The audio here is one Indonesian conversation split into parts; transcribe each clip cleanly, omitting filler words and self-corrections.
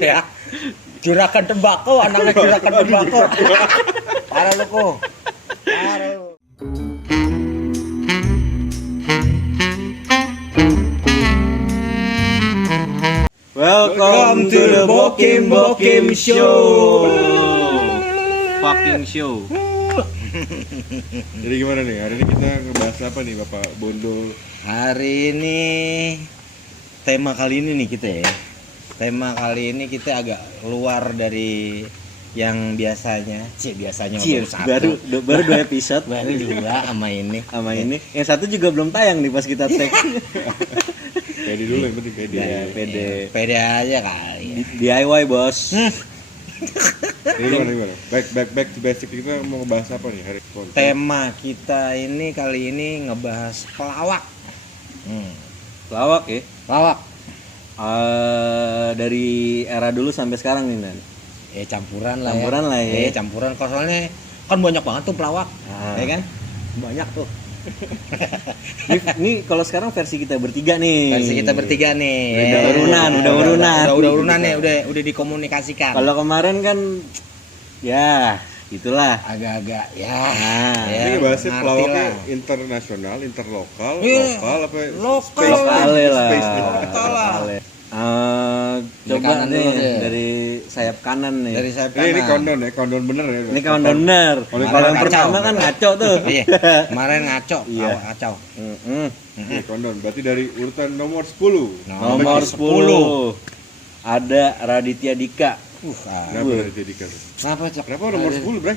Ya. Juragan tembakau, anaknya juragan tembakau. Parah lu kok. Parah lu. Welcome to the Bokim Bokim Show. Fucking show. Jadi gimana nih? Hari ini kita ngebahas apa nih Bapak Bondol? Hari ini tema kali ini nih kita ya. Tema kali ini kita agak luar dari yang biasanya. Biasanya baru 2 episode. Baru 2 sama ini. Sama ini. Yang satu juga belum tayang nih pas kita tag. Pede dulu yang penting pede. Ya, pede. Pede aja kali. DIY bos. Jadi gimana? Back to basic, kita mau ngebahas apa nih hari ini? Tema kita ini kali ini ngebahas pelawak. Lawak ya. Pelawak. Dari era dulu sampai sekarang nih Dan. Campuran lah ya. Campuran kok soalnya kan banyak banget tuh pelawak. Ya kan? Banyak tuh. Ini kalau sekarang versi kita bertiga nih. Versi kita bertiga nih. Udah urunan. Nih, udah dikomunikasikan. Kalau kemarin kan ya itulah agak-agak ya. Ini bahasnya ngerti pelawaknya lah. internasional, interlokal, Iya, lokal apa? lokal. Lokal lah. Space nih. Lokal lah. Coba kanan nih dulu deh. dari sayap kanan nih. Dari sayap Ini kanan. kondon bener ya. Ini kondom bener. Kalau yang Kacau. pertama kan ngaco tuh. Iya. Kemarin ngaco, Iya. kacau. Oke, kondon. Berarti dari urutan nomor 10. Nomor 10 ada Raditya Dika. Kenapa dari Dedika tuh? Kenapa, Cok? Kenapa nomor 10, Bre?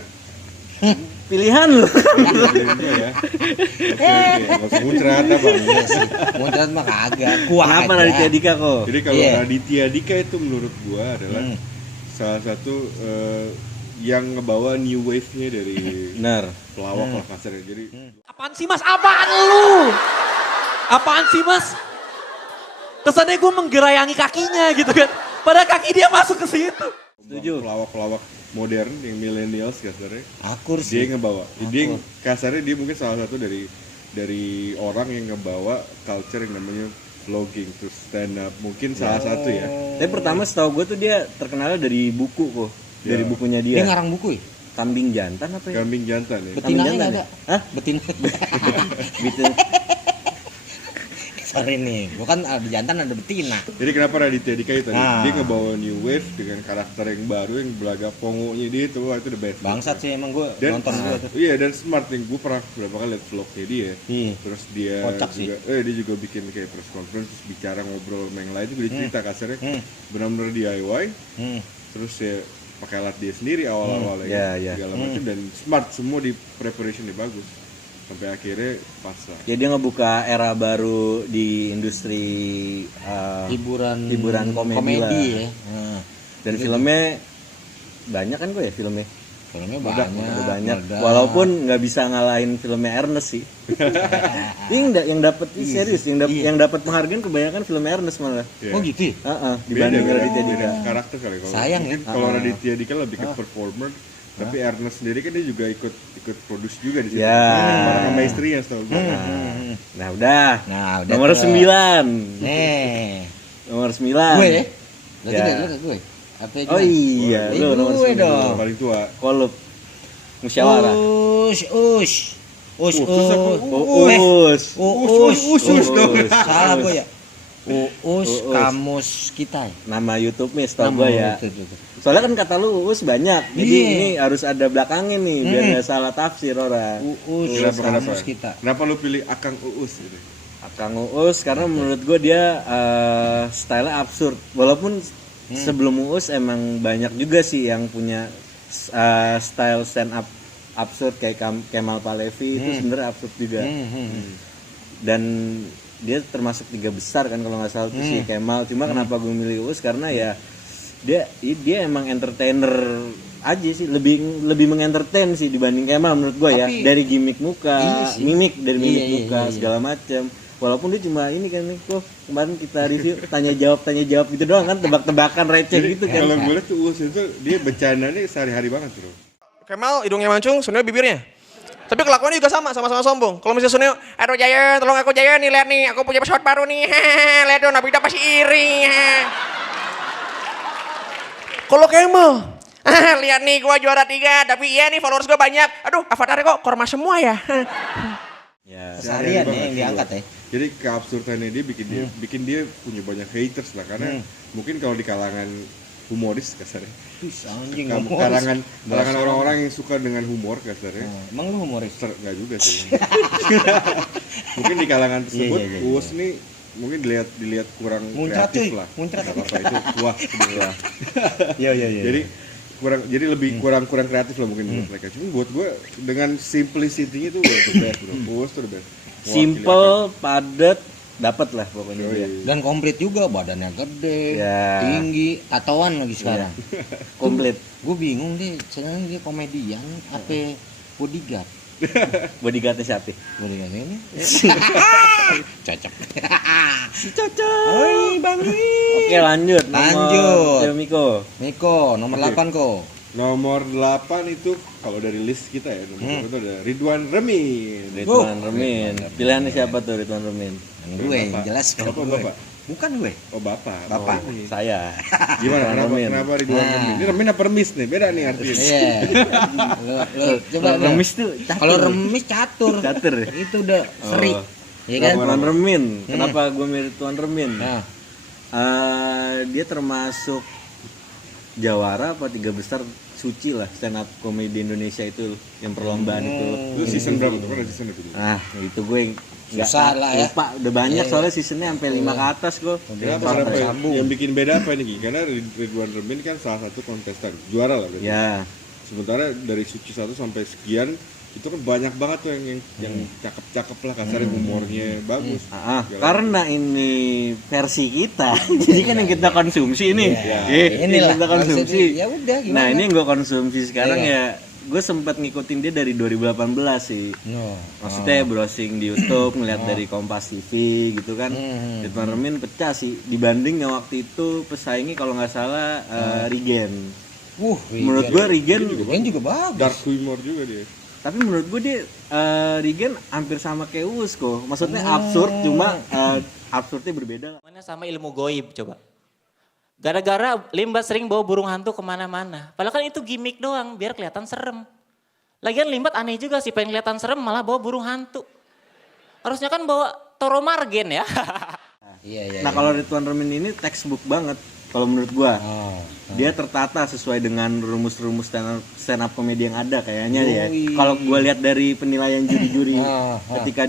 Pilihan lu. Ya. Oke. Enggak usah muncrat apa. Muncrat mah kagak. Kuah Kenapa aja. Raditya Dika kok? Jadi kalau Iya. Raditya Dika itu menurut gua adalah salah satu yang ngebawa new wave-nya dari Bener. pelawak lah kasarnya. Jadi Apaan sih mas? Apaan lu? Apaan sih mas? Kesannya gue menggerayangi kakinya gitu kan. Padahal kaki dia masuk ke situ. Setuju. pelawak-pelawak modern yang millennials kasarnya. Akur Dia sih. yang ngebawa. Dia kasarnya dia mungkin salah satu dari orang yang ngebawa culture yang namanya vlogging terus stand up. Mungkin salah satu ya. Tapi pertama setahu gue tuh dia terkenalnya dari buku kok. Dari Ya. bukunya Dia dia. ngarang buku ya? Kambing jantan apa ya? Kambing jantan ya. Betinanya jantan nggak ya? ada. Hah? Betina. Gitu. Sorry nih, bukan ada jantan ada betina. Jadi kenapa Raditya Dika itu tadi? Nah. Dia ngebawa new wave dengan karakter yang baru yang belaga pongonya dia itu, wah itu the best. Bangsat sih emang gue Dan, nonton gue tuh. Iya dan smart nih, gue pernah berapa kali liat vlognya dia. Iya. Terus dia Kocak sih. juga, dia juga bikin kayak press conference, terus bicara ngobrol sama yang lain juga dia cerita kasarnya. Benar-benar DIY, terus ya pakai alat dia sendiri awal-awalnya Iya, iya. segala macam dan smart, semua di preparationnya bagus. Sampai akhirnya pas lah. Ya dia ngebuka era baru di industri Hiburan komedi lah. ya. Dan filmnya banyak kan gue ya filmnya. Filmnya Udah banyak. meledak. Walaupun nggak bisa ngalahin filmnya Ernest sih. Ini yang dapat serius, yang dapat penghargaan kebanyakan film Ernest malah. Iya. Oh gitu ya? Dibanding beda Raditya Dika. karakter kali kalau Sayang mungkin ya. kalau Raditya Dika lebih ke performer tapi Ernest sendiri kan dia juga ikut produce juga di situ Ya. bareng sama istrinya setahu gue. Nah udah. Nah, udah Nomor tuh. 9. Nih. Nomor 9. Gue ya? Berarti Ya. dari lu ke gue? Apa Oh iya, Gue lu nomor 9. dong. Paling tua. Kolup. Musyawarah. Uus. Terus aku, Uus. dong. Salah gue ya. Uus kamus kita ya. Nama YouTube-nya setahu gue ya. Itu. Soalnya kan kata lu Uus banyak. Jadi Iya. ini harus ada belakangnya nih biar nggak salah tafsir orang. Uus Kenapa? kamus kita. Kenapa lu pilih Akang Uus gitu? Kang Uus karena menurut gue dia style-nya absurd. Walaupun sebelum Uus emang banyak juga sih yang punya style stand up absurd kayak Kemal Palevi itu sebenarnya absurd juga. Dan dia termasuk 3 besar kan kalau nggak salah itu si Kemal. Cuma kenapa gue milih Uus karena ya dia emang entertainer aja sih, lebih mengentertain sih dibanding Kemal menurut gue ya. Tapi- Dari gimmick muka, Iya sih. mimik Iya, muka iya. segala macam. Walaupun dia cuma ini kan nih kok kemarin kita review tanya jawab gitu doang kan, tebak-tebakan receh gitu kan. Kalau gue lihat tuh Uus itu dia bercandanya sehari-hari banget bro. Kemal hidungnya mancung, Sunil bibirnya. Tapi kelakuannya juga sama-sama sombong. Kalau misalnya Sunil, aduh Jayan, tolong aku Jayan nih, lihat nih, aku punya pesawat baru nih. Lihat dong, Nabita pasti iri. Kalau Kemal, lihat nih gua juara 3, tapi iya nih followers gua banyak. Aduh, avatarnya kok korma semua ya. Ya. Seharian ya yang diangkat ya. Jadi keabsurdannya dia bikin dia punya banyak haters lah, karena mungkin kalau di kalangan humoris kasarnya, Anjing kalangan orang-orang yang suka dengan humor kasarnya. Emang lu humoris? Enggak juga sih. Mungkin di kalangan tersebut Iya. Uus nih mungkin dilihat kurang Muncrat, kreatif cuy. lah. Muncrat. Nggak apa-apa itu wah sebenarnya. Iya. Jadi lebih kurang kreatif lah mungkin buat mereka. Cuma buat gue dengan simplicity-nya tuh udah the best bro. Uus tuh the best. Wah, Simple, padat, dapat lah pokoknya Yoi. dia. Dan komplit juga, badannya gede, Ya. tinggi, tatoan lagi sekarang. Komplit. Gue bingung deh, sebenarnya dia komedian apa bodyguard? Bodyguardnya siapa? Bodyguard ini cocok. Cocok. Oi, Bang. Oke lanjut. Lanjut. Nomor Miko. Miko, nomor Oke. 8 kok. Nomor 8 itu kalau dari list kita ya, nomor 8 itu ada Ridwan Remin. Ridwan Remin. Pilihannya siapa tuh Ridwan Remin? Gue yang jelas Bapak, Bapak. Bukan gue. Oh Bapak. Bapak. Oh, ini. Saya. Gimana? Ridwan Remin. Kenapa Ridwan Nah. Remin? Ini Remin apa Remis nih? Beda nih artinya. Iya. Lo coba Remis tuh kalau remis catur. Catur. Itu udah seri. Oh. Iya kan? Ridwan Remin. Kenapa gue mirip Ridwan Remin? Nah, Dia termasuk jawara apa 3 besar suci lah stand up komedi Indonesia itu yang perlombaan itu. Itu season berapa tuh? Kan ada season itu. Ah, itu gue nggak Susah lah ya. lupa. Udah banyak soalnya seasonnya sampai 5 ke atas gue. Kenapa yang bikin beda apa nih? Karena Ridwan Remin kan salah satu kontestan, juara lah berarti. Ya, Sementara dari suci 1 sampai sekian itu kan banyak banget tuh yang cakep-cakep lah kasarnya, humornya bagus. karena ini versi kita, jadi kan yang kita konsumsi ini. inilah yang kita konsumsi. Ya udah gimana? Nah ini yang gue konsumsi sekarang ya, gue sempat ngikutin dia dari 2018 sih. No. Maksudnya browsing di YouTube, ngeliat dari Kompas TV gitu kan. Ridwan Remin pecah sih dibanding yang waktu itu pesaingnya kalau nggak salah Rigen. Menurut gue Rigen juga bagus. Dark humor juga dia. tapi menurut gue dia Rigen hampir sama kayak Uus kok. Maksudnya absurd, cuma absurdnya berbeda lah. Mana sama ilmu goib coba. Gara-gara Limbat sering bawa burung hantu kemana-mana. Padahal kan itu gimmick doang biar kelihatan serem. Lagian Limbat aneh juga sih, pengen kelihatan serem malah bawa burung hantu. Harusnya kan bawa Toro Margen ya. Iya. Nah kalau Ridwan Remin ini textbook banget kalau menurut gua. Dia tertata sesuai dengan rumus-rumus stand up komedi yang ada kayaknya ya. Kalau gua lihat dari penilaian juri-juri ketika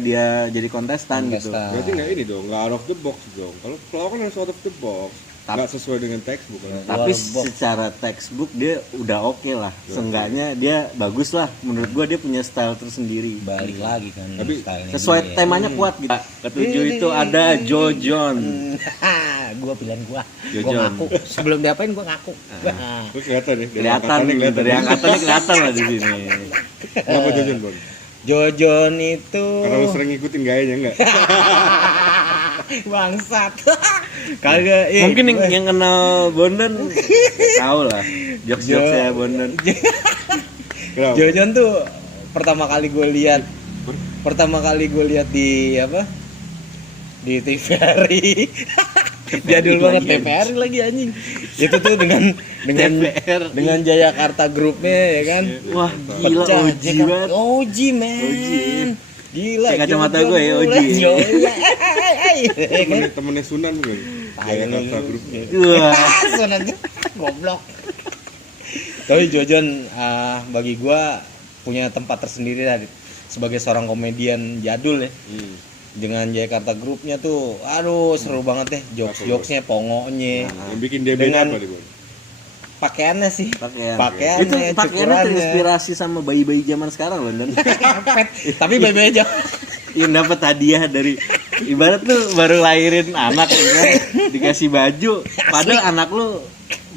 dia jadi kontestan gitu. Berarti nggak ini dong, nggak out of the box dong. Kalau kan harus out of the box, nggak sesuai dengan textbook kan. Tapi secara textbook dia udah oke lah. Seenggaknya dia bagus lah. Menurut gua dia punya style tersendiri. Balik lagi kan. Tapi stylenya Sesuai dia. temanya kuat gitu. Ketujuh itu ada Joe John. Gua pilihan gua. Jojon. Gua ngaku. Sebelum diapain gua ngaku. Lu kelihatan ya, dari Kelihatan angkatannya dari angkatannya kelihatan lah di sini. Kenapa Jojon Bon? Jojon itu Karena lu sering ngikutin gayanya enggak? bangsat. Kagak. Mungkin yang kenal Bondan tahu lah jokes-jokesnya Bondan. Kenapa? Jojon tuh pertama kali gue lihat di apa? Di TVRI. Jadul banget TVRI lagi anjing. Itu tuh dengan Jayakarta grupnya ya kan. Wah, gila Pecah, OG banget. OG man. Gila. Kayak kacamata Jojon gue ya, OG. Temennya Sunan bukan? Jakarta Group. Wah, Goblok. Tapi Jojon bagi gua punya tempat tersendiri lah sebagai seorang komedian jadul ya. Dengan Jakarta Grupnya tuh, aduh seru banget deh, jokes-jokesnya, pongonya. Yang bikin dia beda apa nih, Bon? Pakaiannya sih, pakaian. pakaiannya, Itu pakaiannya cukurannya. terinspirasi sama bayi-bayi zaman sekarang loh, Dan. Tapi baik-baik aja. Yang dapat hadiah dari ibarat tuh baru lahirin anak gitu kan, dikasih baju, padahal anak lu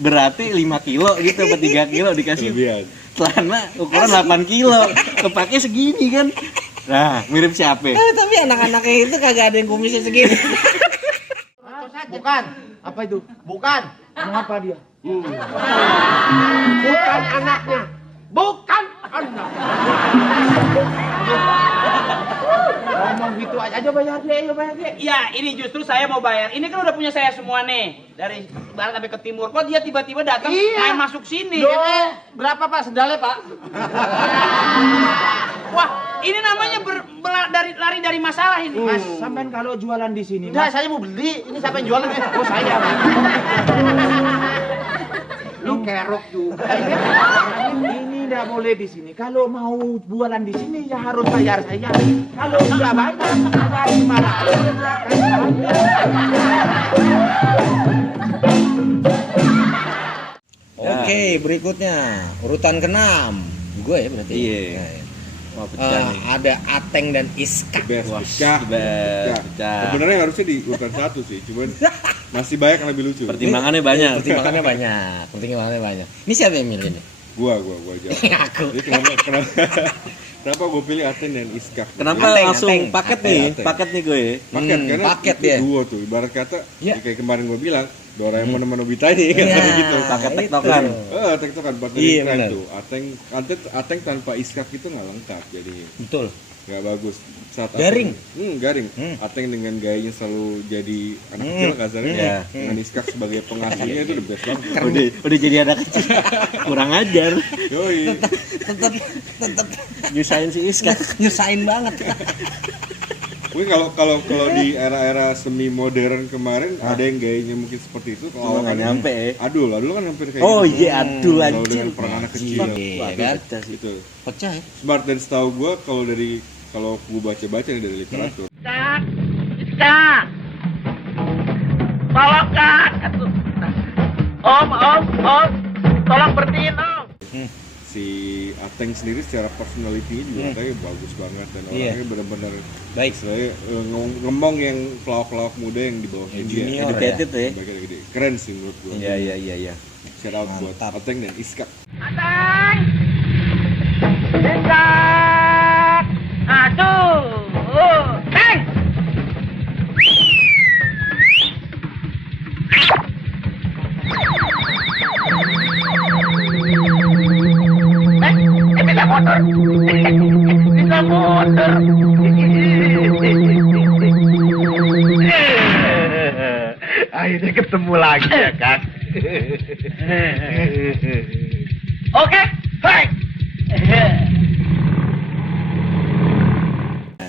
berarti 5 kilo gitu apa 3 kilo dikasih Kelebihan. celana ukuran 8 kilo, kepake segini kan. Nah, mirip siapa? Tapi anak-anaknya itu kagak ada yang kumisnya segini. Bukan. Apa itu? Bukan. Mengapa dia? Bukan anaknya. Bukan anak. Ngomong gitu Ayo bayar deh. Iya, ini justru saya mau bayar. Ini kan udah punya saya semua nih. Dari barat sampai ke timur. Kok dia tiba-tiba datang main masuk sini? Loh, berapa Pak sendalnya Pak? Wah, ini namanya lari dari masalah ini. Mas, sampean kalau jualan di sini. Enggak, saya mau beli. Ini siapa yang jualan? Oh, saya. Lu kerok juga. Ini enggak boleh di sini. Kalau mau jualan di sini ya harus bayar saya. Kalau enggak bayar, saya gimana? Oke, berikutnya urutan ke-6. Gue ya berarti. Iya. Ya. Wah, pecah nih. Ada Ateng dan Iska. Best Wah, pecah. pecah. Sebenarnya harusnya di urutan 1 sih, cuman masih banyak yang lebih lucu. Pertimbangannya banyak. Pertimbangannya banyak. Ini siapa yang milih nih? Gua jawab. Aku. Jadi kenapa gue pilih Aten dan Iska? Kenapa Ateng, langsung Ateng. paket Ateng, nih? Ateng. Paket nih gue. Paket karena paket itu ya. duo tuh. Ibarat kata Ya. kayak kemarin gue bilang Doraemon sama Nobita nih kan gitu. Paket itu. tektokan. Tektokan partner Iya, in crime benar. tuh. Ateng tanpa Iskak itu nggak lengkap jadi Betul. nggak bagus. Saat Garing. Garing. Ateng dengan gayanya selalu jadi anak kecil kasarnya. Iya. Dengan Iskak sebagai pengasuhnya itu the best banget. Udah jadi anak kecil. Kurang ajar. Yoi. Tetap Nyusahin si Iska. nyusahin banget. Mungkin kalau di era-era semi modern kemarin ada yang gayanya mungkin seperti itu. Cuma nggak nyampe ya. Adul kan hampir kayak Oh gitu. iya, aduh Kalau anjir. dengan peran anak kecil. Iya, Wah, kan? pecah sih. Itu Pecah ya. smart dan setahu gue kalau gue baca-baca nih dari literatur. Kak, tolong Kak. Om, tolong berhentiin Om. Si Ateng sendiri secara personality juga katanya bagus banget dan Iya. orangnya benar-benar Baik. saya ngomong yang pelawak-pelawak muda yang di bawahnya dia. junior Educated ya. Bagian gede. Keren sih menurut gue. Iya. Shout out buat Mantap. Ateng dan Iska. Atang! Dekat! Aduh! Teng! Bisa motor! Bisa motor! Akhirnya ketemu lagi ya kan? Oke, baik.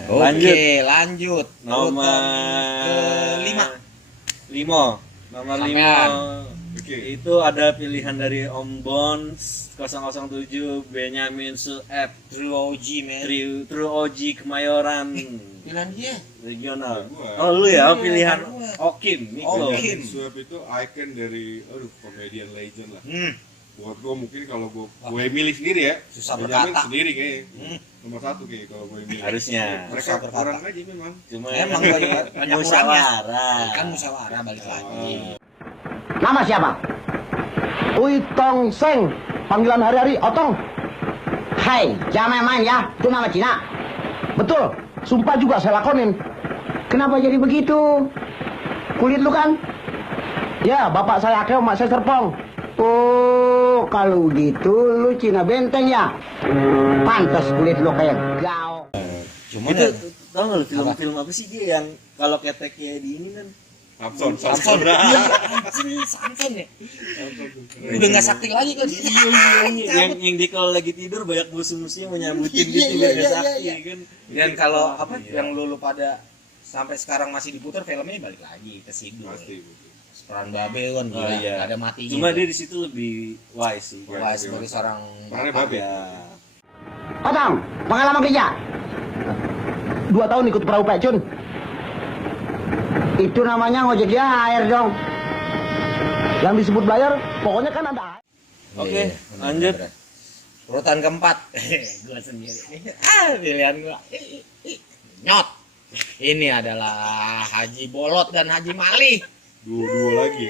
Oke, lanjut. Nomor kelima. Nomor Sampean. 5. Oke. Itu ada pilihan dari Om Bones 007 Benyamin Sueb True OG, man. True OG Kemayoran Pilihan dia. regional. Gua. Oh lu ya Iya, pilihan gua. Okim Niko. Okim. Suap itu icon dari komedian legend lah. Hmm. Buat gue mungkin kalau gue milih sendiri ya, Susah Benjamin berkata. sendiri kayaknya. Nomor 1 kayak kalau gue milih. Harusnya. Mereka Susah berkata. kurang aja memang. Cuma Emang banyak kurangnya. musyawarah. Kan musyawarah balik lagi. Nama siapa? Ui Tong Seng. Panggilan hari-hari Otong. Hai, jangan main-main ya. Itu nama Cina. Betul. Sumpah juga saya lakonin. Kenapa jadi begitu? Kulit lu kan? Ya, bapak saya Akeo, mak saya Serpong. Oh, kalau gitu lu Cina benteng ya? Pantas kulit lu kayak gao. Cuma Itu tau gak lu film-film apa sih dia yang kalau keteknya di ini kan Samson. Iya, anjing Samson ya. Udah nggak sakti lagi kan? yang di kalau lagi tidur banyak musuh-musuhnya menyambutin gitu biar gak sakti kan. Dan kalau apa yang lu pada sampai sekarang masih diputar filmnya balik lagi ke Sidul. Pasti. Peran Babe kan gila, Oh, iya. nggak ada matinya. Cuma dia di situ lebih wise sih. wah sebagai seorang Perannya bapak. Babe. Ya. Otong, pengalaman kerja. 2 tahun ikut perahu pecun. Itu namanya ngojek dia air dong. Yang disebut bayar, pokoknya kan ada air. Oke, Iya, lanjut. bener. Urutan keempat. Gua sendiri. Pilihan gua. Nyot. Ini adalah Haji Bolot dan Haji Mali. Duo lagi.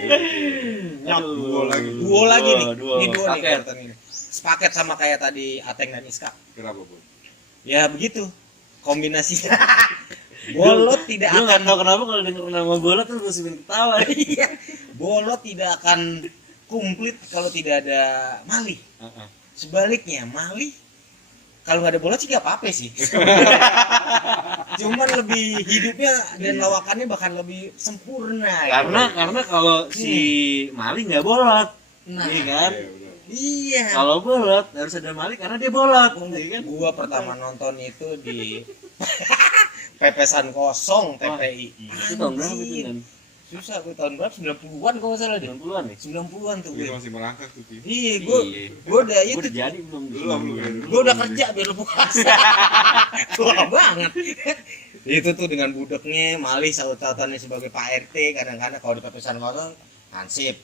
Nyot. Duo lagi. Duo lagi nih. Duo. Ini duo nih Paket. urutan ini. Sepaket sama kayak tadi Ateng dan Iska. Kenapa, Bun? Ya begitu kombinasinya. Bolot tidak Gue nggak akan tahu kenapa kalau denger nama Bolot tuh gue sering ketawa. Iya. Bolot tidak akan komplit kalau tidak ada Mali. Sebaliknya Mali kalau nggak ada bolot sih nggak apa-apa sih. Cuman lebih hidupnya dan lawakannya bahkan lebih sempurna. Karena kalau si Mali nggak bolot, Nah, iya kan? Iya, benar. iya. Kalau bolot harus ada Mali karena dia bolot, iya kan? Gua pertama nonton itu di Pepesan Kosong TPI. Itu tahun berapa itu kan? Susah, gue tahun berapa? 90-an kalau nggak salah deh. 90-an nih. 90-an tuh Ini gue. masih merangkak tuh Ki. Iya, gue udah Gue itu. udah jadi belum? Belum. Gue udah kerja biar lu puasa. Tua banget. Itu tuh dengan budeknya, Mali saut-sautannya sebagai Pak RT, kadang-kadang kalau di Pepesan Kosong Hansip,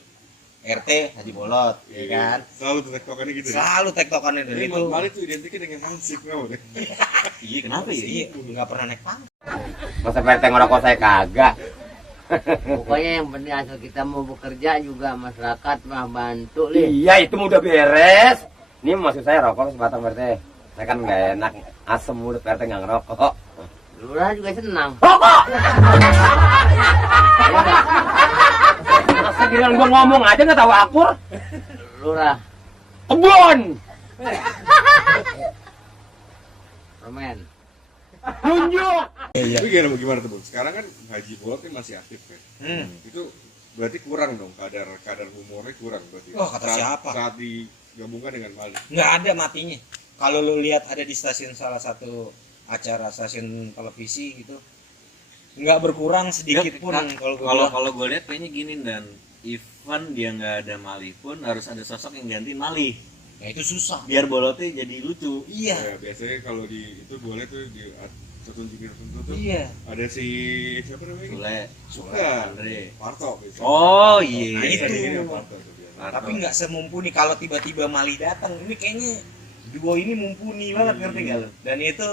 RT Haji Bolot, ya kan? Selalu tuh tektokannya gitu ya. Selalu tektokannya dari Ini itu. Mali tuh identiknya dengan Hansip kenapa deh? Iya, kenapa ya? Iya, nggak pernah naik pangkat. Masa PT ngerokok saya kagak. Pokoknya yang penting asal kita mau bekerja juga masyarakat mah bantu li. Iya itu udah beres. Ini maksud saya rokok sebatang PRT. Saya kan nggak enak asem mulut PRT nggak ngerokok. Lurah juga senang. Rokok. Masa giliran gua ngomong aja nggak tahu akur. Lurah, Kebun. permen. Tunjuk. Tapi gimana tuh Bang? Sekarang kan Haji Bolot ini masih aktif kan? Itu berarti kurang dong kadar humornya kurang berarti. Oh, kata siapa? Saat digabungkan dengan Mali. Nggak ada matinya. Kalau lu lihat ada di stasiun salah satu acara stasiun televisi gitu, nggak berkurang sedikit pun kalau gue bilang. Kalau gue lihat kayaknya gini, dan even dia nggak ada Mali pun harus ada sosok yang gantiin Mali Ya itu susah. biar bolotnya jadi lucu. Iya. Ya, biasanya kalau di itu boleh tuh di tertunjuk tertentu tuh Iya. ada si siapa namanya? Sule, Bukan. Andre. Parto biasanya. Oh iya. Nah, itu. Parto tuh biasanya. Tapi nggak semumpuni kalau tiba-tiba Mali datang. Ini kayaknya duo ini mumpuni banget, ngerti nggak lu? Dan itu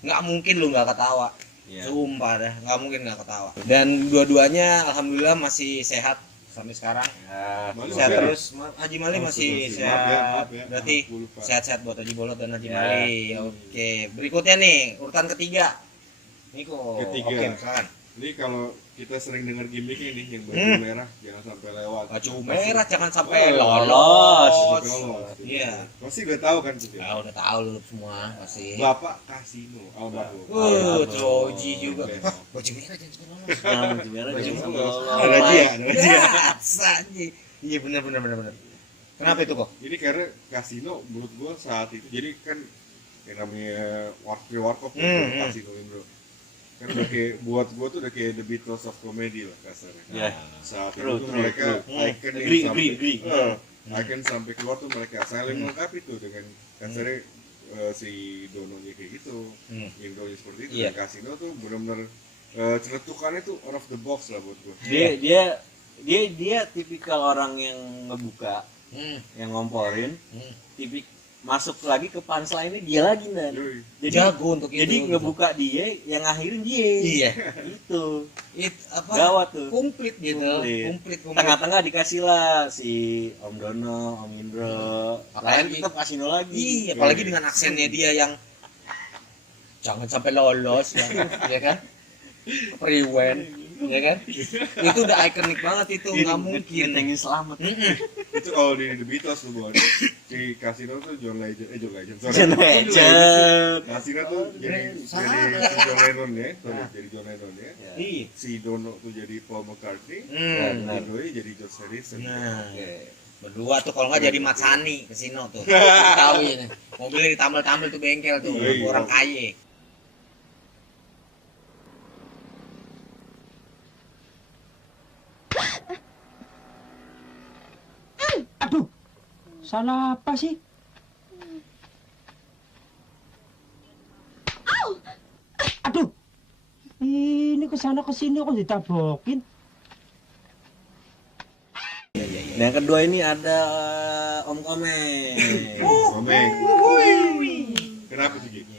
nggak mungkin lu nggak ketawa. Iya. Sumpah dah, nggak mungkin nggak ketawa. Dan dua-duanya alhamdulillah masih sehat sampai sekarang. Mali Sehat masih terus. Haji Mali masih Maaf sehat. ya. Berarti Aku lupa. sehat-sehat buat Haji Bolot dan Haji Ya. Mali. Oke, berikutnya nih urutan ketiga. Niko. Ketiga. Oke, silakan. Ini kalau kita sering dengar gimmick ini yang baju merah jangan sampai lewat. Baju merah jangan sampai Oh, lolos. Sampai lolos. Iya. Pasti udah tahu kan tuh. Ah, udah tahu lu semua pasti. Bapak Kasino almarhum. Troji juga. Iya. Hah, baju merah jangan sampai lolos. Nah, baju merah Baju jangan sampai merah. lolos. Ada dia, ada dia. Rasanya. Iya benar. Kenapa itu kok? Jadi karena kasino menurut gua saat itu jadi kan yang namanya warkop kasino bro. Kan udah kayak buat gua tuh udah kayak The Beatles of comedy lah kasarnya. Ya. Saat True, itu true, mereka true. icon yang Agree, sampai agree. icon sampai keluar tuh mereka saling melengkapi tuh dengan kasarnya si Dononya kayak gitu, Indonya seperti itu. Iya. Dan kasino tuh benar-benar celetukannya tuh out of the box lah buat gua. Dia tipikal orang yang ngebuka, yang ngomporin, tipik masuk lagi ke punchline-nya dia lagi dan Yoi. Jago untuk itu. jadi ngebuka dia, yang ngakhirin dia. Iya. Itu Apa? gawat tuh. Komplit gitu. Komplit. Komplit. Tengah-tengah dikasih lah si Om Dono, Om Indro, lain Apalagi- tetap kasino lagi. Iya, apalagi dengan aksennya dia yang jangan sampai lolos ya kan? Priwen, ya kan? Itu udah ikonik banget itu, nggak mungkin. Ngitengin selamat. Itu kalau di The Beatles tuh buat si Casino tuh John Legend, sorry. John Legend. Casino tuh jadi Salah. si John Lennon ya, jadi John Lennon ya. Iya. Si Dono tuh jadi Paul McCartney, Hmm. dan Indroy jadi George Harrison. Nah, berdua tuh kalau nggak jadi Matsani kesino tuh. Tahu ini. Mobilnya ditambal-tambal tuh bengkel tuh, Iya. orang kaya. Aduh, salah apa sih? Aduh, ini kesana kesini kok ditabokin. Nah, yang kedua ini ada Om Komeng. Komeng. Kenapa tuh gitu?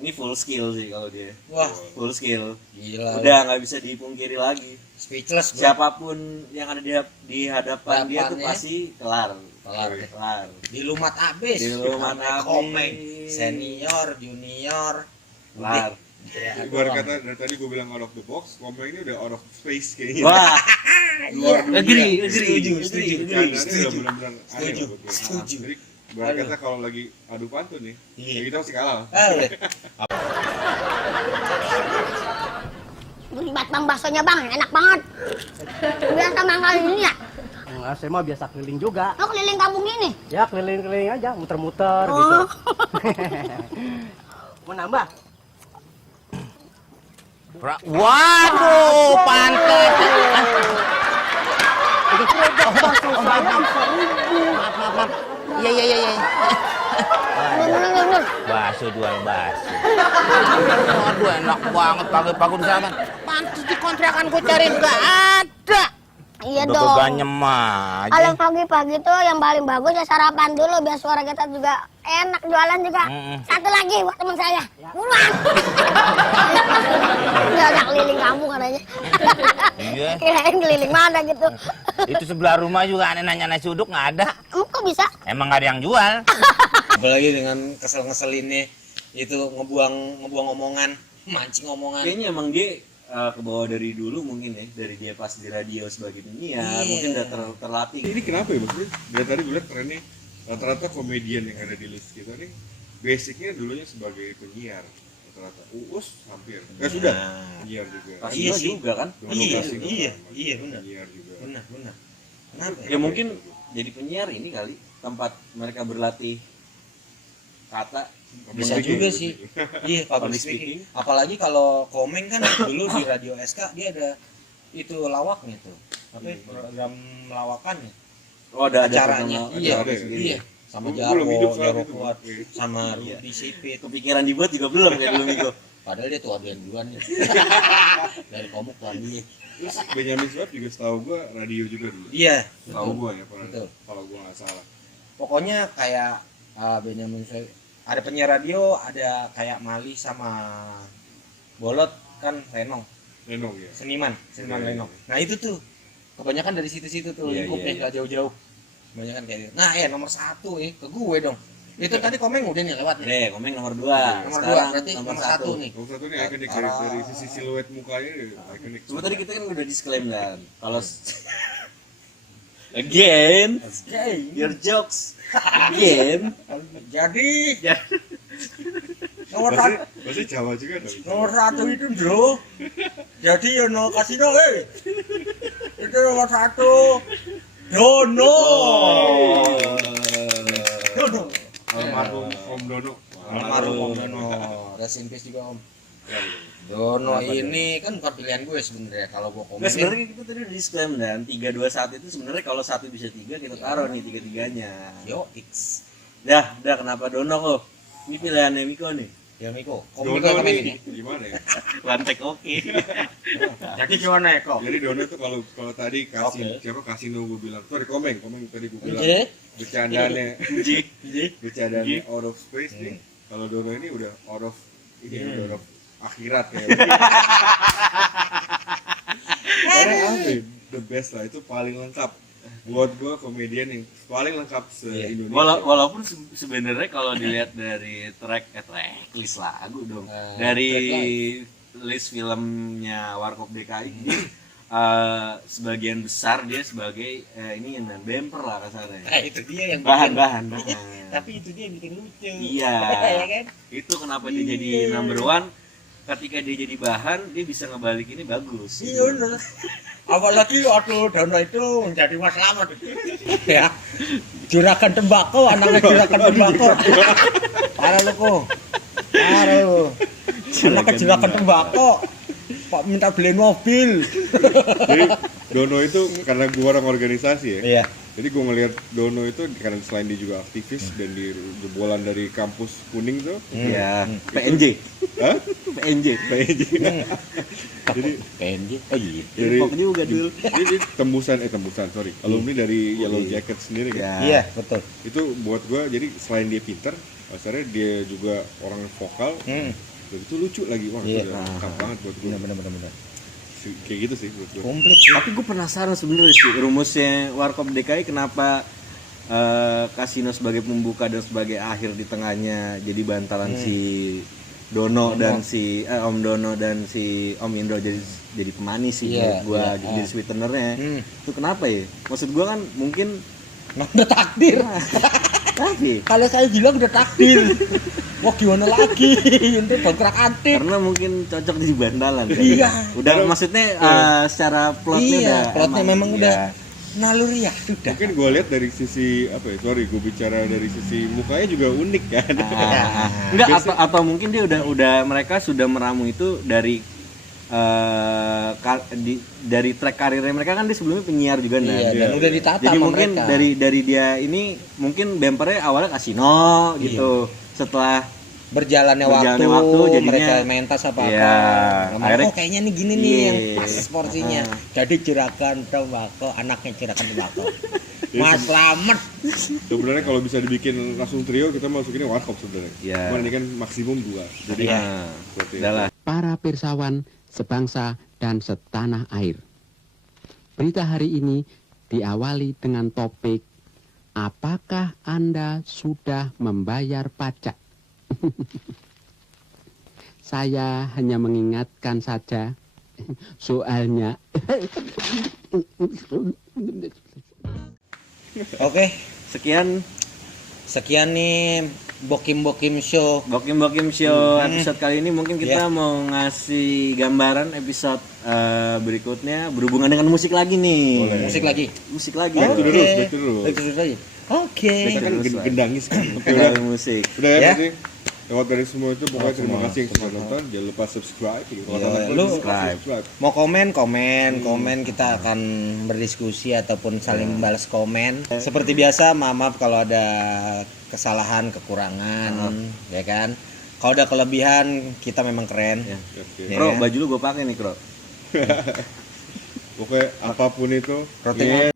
Ini full skill sih kalau dia. Wah, Full skill. gila. Udah nggak bisa dipungkiri lagi. Speechless gua. Siapapun yang ada di hadapan dia tuh Hadapannya. pasti kelar. Kelar. Dilumat abis. Dilumat Sampai abis. Komeng. Senior, junior. Kelar. Ya, Ibarat kata dari tadi gue bilang out of the box, Komeng ini udah out of space kayaknya. Wah, Luar dunia. Setuju. Candanya udah benar-benar aneh Setuju. lah buat gue. Setuju. Jadi Ibarat kata kalau lagi adu pantun nih, ya kita masih kalah. Libat bang baksonya bang, enak banget. Biasa mangkal ini ya? Enggak, saya mah biasa keliling juga. Oh keliling kampung ini? Ya keliling-keliling aja, muter-muter Oh. gitu. Mau nambah? Waduh, pantat. Maaf. Iya. Bakso jual bakso. Aduh, enak banget pagi-pagi di sana. Pantes di kontrakan gue cari nggak ada. Iya Udah dong. keganyem aja. Kalau pagi-pagi tuh yang paling bagus ya sarapan dulu biar suara kita juga enak, jualan juga. Satu lagi buat teman saya. Buruan. Dia udah keliling kampung katanya. Iya. Kirain keliling mana gitu. Itu sebelah rumah juga aneh nanya nasi uduk nggak ada. Kok bisa? Emang nggak ada yang jual. Apalagi dengan kesel-ngeselinnya itu ngebuang omongan, mancing omongan. Kayaknya emang dia ke bawah dari dulu mungkin ya, dari dia pas di radio sebagai penyiar, mungkin udah terlatih. Ini kenapa ya maksudnya? Dari tadi gue liat trennya rata-rata komedian yang ada di list kita nih basicnya dulunya sebagai penyiar rata-rata. Uus hampir. Sudah penyiar juga. Kasino juga kan? Iya benar. Penyiar juga. Benar. Kenapa? Ya mungkin jadi penyiar ini kali tempat mereka berlatih kata. Bisa juga sih. Iya, public speaking. Apalagi kalau Komeng kan dulu di Radio SK dia ada itu lawaknya tuh. Apa program lawakannya. Oh, ada acaranya. Iya. Sama Jarwo kuat sama Iya. Rudi Sipit. Kepikiran dibuat juga belum kayak dulu Miko. Padahal dia tuh aduan duluan ya. Dari komuk tuan dia. Terus Benyamin Sueb juga setahu gua radio juga dulu. Iya. Tahu gua ya Betul. kalau gua nggak salah. Pokoknya kayak Benyamin Sueb ada penyiar radio, ada kayak Mali sama Bolot kan Renong Renong ya. Seniman Iya. Renong. Nah itu tuh kebanyakan dari situ-situ tuh lingkupnya nggak jauh-jauh. Kebanyakan kayak gitu. Nah nomor 1 ke gue dong. Itu tadi Komeng udah nih lewat nih. Komeng nomor 2. Nomor 2 berarti nomor 1 nih. Nomor 1 nih ikonik dari sisi siluet mukanya ikonik. Cuma tadi kita kan udah disclaim kan. Kalau again, your jokes again. Jadi nomor 1 Masih Jawa juga dong. nomor 1 itu bro. Jadi no kasino itu nomor 1 Dono. Dono. Almarhum Om Dono. Almarhum Om Dono. Rest in peace juga Om. Dono ini kan bukan pilihan gue sebenarnya kalau gue komen. Nah, sebenarnya kita tadi udah disclaim dan 3 2 1 itu sebenarnya kalau 1 bisa 3 kita taruh nih 3-3-nya. Yo X. Dah kenapa Dono kok? Ini pilihannya Miko nih. Ya Miko. Dono Miko ini gimana ya? One take oke. Jadi gimana ya kok? Jadi Dono tuh kalau tadi siapa kasino gue bilang, sorry Komeng tadi gue bilang bercandaannya out of space nih. Kalau Dono ini udah out of out of akhirat ya. Karena apa? The best lah, itu paling lengkap. Buat gue komedian yang paling lengkap se-Indonesia. Walaupun sebenarnya kalau dilihat dari track list lagu dong. Dari list filmnya Warkop DKI sebagian besar dia sebagai ini yang bumper lah kasarnya. Itu dia yang bahan. Tapi itu dia yang bikin lucu. Iya. Ya kan? Itu kenapa dia jadi number 1. Ketika dia jadi bahan, dia bisa ngebalik ini bagus. Iya bener. Apalagi waktu Dono itu menjadi Mas Slamet. Ya. Juragan tembakau, anaknya juragan tembakau. Parah lu kok. Parah lu. Anaknya juragan tembakau. Pak minta beliin mobil. Jadi Dono itu karena gue orang organisasi ya. Iya. Jadi gue ngelihat Dono itu karena selain dia juga aktivis dan di jebolan dari kampus Kuning tuh. Iya. PNJ. Hah? PNJ. Jadi PNJ. Oh iya. Jadi juga dulu. Jadi tembusan sorry. Alumni dari Yellow Jacket sendiri kan. Iya, betul. Itu buat gue jadi selain dia pinter, asalnya dia juga orang vokal. Dan itu lucu lagi, wah itu udah lengkap banget buat gue. Bener. Kayak gitu sih buat gue. Komplit sih. Tapi gue penasaran sebenarnya sih rumusnya Warkop DKI kenapa kasino sebagai pembuka dan sebagai akhir di tengahnya jadi bantalan si Dono dan si Om Dono dan si Om Indro jadi pemanis sih buat gue jadi sweetenernya. Itu kenapa ya? Maksud gue kan mungkin Nah, udah takdir. Tapi Kalau saya bilang udah takdir. Wah gimana lagi? Itu bangkrak antik. karena mungkin cocok di bandalan kan? Iya. Udah maksudnya secara plotnya Iya, udah plotnya emang, memang iya. udah naluri ya sudah. Mungkin gue lihat dari sisi apa ya? Sorry, gue bicara dari sisi mukanya juga unik kan. Enggak atau mungkin dia udah mereka sudah meramu itu dari dari track karirnya mereka kan dia sebelumnya penyiar juga Iya, dan udah ditata jadi sama mungkin mereka. dari dia ini mungkin bempernya awalnya kasino gitu setelah berjalannya Berjalannya waktu, waktu, jadinya- mereka main tas apa Iya, akhirnya- oh kayaknya nih gini nih Iya. yang pas porsinya. Jadi cerakan tembakau, anaknya cerakan tembakau. Mas Slamet. Sebenarnya kalau bisa dibikin langsung trio kita masukinnya warkop sebenarnya. Iya. Cuman ini kan maksimum 2. Jadi seperti itu. udahlah. Para pirsawan sebangsa dan setanah air. Berita hari ini diawali dengan topik, apakah Anda sudah membayar pajak? Saya hanya mengingatkan saja, soalnya Oke, Sekian nih Bokim Show. Bokim Show episode kali ini mungkin kita Iya. mau ngasih gambaran episode berikutnya berhubungan dengan musik lagi nih. Boleh. Musik lagi. Musik lagi. Back to the roots, back to the roots. Back to the roots lagi. Oke. Kita kan gendangis kan. Oke, udah. Kenal musik. Udah ya, Ya. berarti lewat dari semua itu pokoknya terima kasih yang sudah nonton. Jangan lupa subscribe. Lu subscribe. mau komen kita akan berdiskusi ataupun saling balas komen. Seperti biasa, maaf kalau ada kesalahan, kekurangan, ya kan. Kalau ada kelebihan, kita memang keren. Ya. Oke. Ya Bro, kan? baju lu gue pakai nih, Bro. Pokoknya apapun itu. Protein